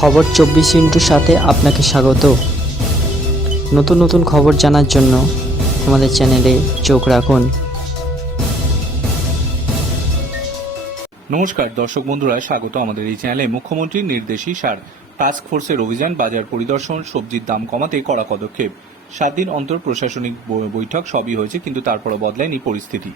খবর চব্বিশ ইন্টুর সাথে আপনাকে স্বাগত। নতুন নতুন খবর জানার জন্য আমাদের চ্যানেলে চোখ রাখুন। নমস্কার, দর্শক বন্ধুরা, স্বাগত আমাদের এই চ্যানেলে। মুখ্যমন্ত্রীর নির্দেশই সার। টাস্ক ফোর্সের অভিযান, বাজার পরিদর্শন, সবজির দাম কমাতে কড়া পদক্ষেপ। সাত দিন অন্তর প্রশাসনিক বৈঠক সবই হয়েছে, কিন্তু তারপরও বদলায়নি পরিস্থিতি।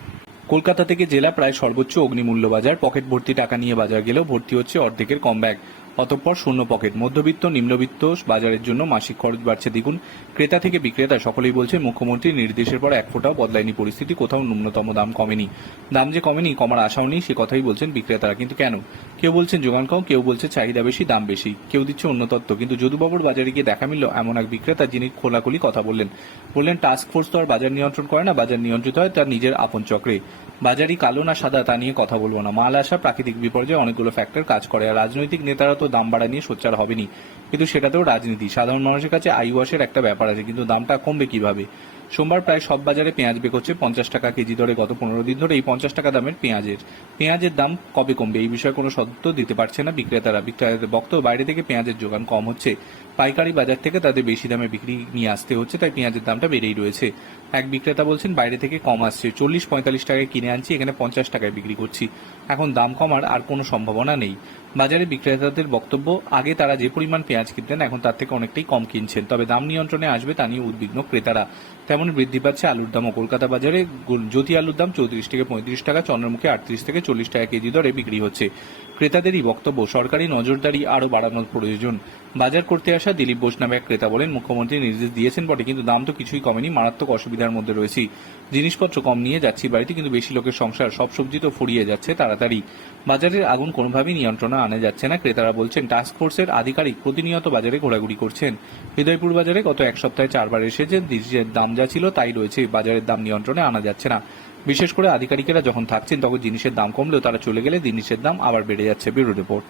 কলকাতা থেকে জেলা প্রায় সর্বোচ্চ অগ্নিমূল্য বাজার পকেট ভর্তি টাকা নিয়ে বাজার গেলেও ভর্তি হচ্ছে অর্ধেকের কম ব্যাগ অতঃপর শূন্য পকেট মধ্যবিত্ত, নিম্নবিত্ত, বাজারের জন্য মাসিক খরচ বাড়ছে দ্বিগুণ। ক্রেতা থেকে বিক্রেতা সকলেই বলছে মুখ্যমন্ত্রীর নির্দেশের পর এক ফোঁটাও বদলায়নি পরিস্থিতি, কোথাও ন্যূনতম দাম কমেনি। দাম যে কমেনি, কমার আশাও নেই, সে কথাই বলছেন বিক্রেতারা। কিন্তু কেন? কেউ বলছেন যোগান কম কেউ বলছে চাহিদা বেশি, দাম বেশি। কেউ দিচ্ছে অন্য তত্ত্ব। কিন্তু যদুবাবুর বাজারে গিয়ে দেখা মিলল এমন এক বিক্রেতা যিনি খোলাখুলি কথা বললেন। বললেন, টাস্ক ফোর্স তো আর বাজার নিয়ন্ত্রণ করে না, বাজার নিয়ন্ত্রিত হয়, তার নিজের আপন চক্রে। বাজারই কালো না সাদা, তা নিয়ে কথা বলব না। মাল আসা, প্রাকৃতিক বিপর্যয়ে অনেকগুলো ফ্যাক্টর কাজ করে, আর রাজনৈতিক নেতারা দাম বাড়া নিয়ে সোচ্চার হবেনি কিন্তু সেটাতেও রাজনীতি। সাধারণ মানুষের কাছে আইওয়াসের একটা ব্যাপার আছে, কিন্তু দামটা কমবে কীভাবে? সোমবার প্রায় সব বাজারে পেঁয়াজ বের হচ্ছে পঞ্চাশ টাকা কেজি দরে গত পনেরো দিন ধরে। এই পঞ্চাশ টাকা দামের পেঁয়াজের। পেঁয়াজের দাম কবে কমবে? এই বিষয়ে কোনো সত্য দিতে পারছে না বিক্রেতারা। বিক্রেতাদের বক্তব্য, বাইরে থেকে পেঁয়াজের যোগান কম হচ্ছে। পাইকারি বাজার থেকে তাদের বেশি দামে বিক্রি নিয়ে আসতে হচ্ছে, তাই পেঁয়াজের দামটা বেড়েই রয়েছে। এক বিক্রেতা বলছেন, বাইরে থেকে কম আসছে। চল্লিশ, পঁয়তাল্লিশ টাকায় কিনে আনছি, এখানে পঞ্চাশ টাকায় বিক্রি করছি। এখন দাম কমার আর কোনো সম্ভাবনা নেই। বাজারে বিক্রেতাদের বক্তব্য, আগে তারা যে পরিমাণ পেঁয়াজ কিনতেন, এখন তার থেকে অনেকটাই কম কিনছেন। তবে দাম নিয়ন্ত্রণে আসবে তা নিয়ে উদ্বিগ্ন ক্রেতারা। তেমন বৃদ্ধি পাচ্ছে আলুর দামও কলকাতা বাজারে জ্যোতি আলুর দাম চৌত্রিশ থেকে পঁয়ত্রিশ টাকা, চন্দ্রমুখী আটত্রিশ থেকে চল্লিশ টাকা কেজি দরে বিক্রি হচ্ছে। ক্রেতাদেরই বক্তব্য, সরকারি নজরদারি আরও বাড়ানোর প্রয়োজন। বাজার করতে আসা দিলীপ বোস নামে এক ক্রেতা বলেন, মুখ্যমন্ত্রী নির্দেশ দিয়েছেন বটে, কিন্তু দাম তো কিছুই কমেনি, মারাত্মক অসুবিধার মধ্যে রয়েছি। জিনিসপত্র কম নিয়ে যাচ্ছি বাড়িতে, কিন্তু বেশি লোকের সংসার, সব সবজি তো ফুরিয়ে যাচ্ছে তাড়াতাড়ি। বাজারের আগুন কোনোভাবেই নিয়ন্ত্রণে আনা যাচ্ছে না, ক্রেতারা বলছেন টাস্ক ফোর্সের আধিকারিক প্রতিনিয়ত বাজারে ঘোরাঘুরি করছেন। হৃদয়পুর বাজারে গত এক সপ্তাহে চারবার এসেছে জিনিসের দাম যা ছিল তাই রয়েছে, বাজারের দাম নিয়ন্ত্রণে আনা যাচ্ছে না। বিশেষ করে আধিকারিকেরা যখন থাকছেন, তখন জিনিসের দাম কমলেও তারা চলে গেলে জিনিসের দাম আবার বেড়ে যাচ্ছে, ব্যুরো রিপোর্ট।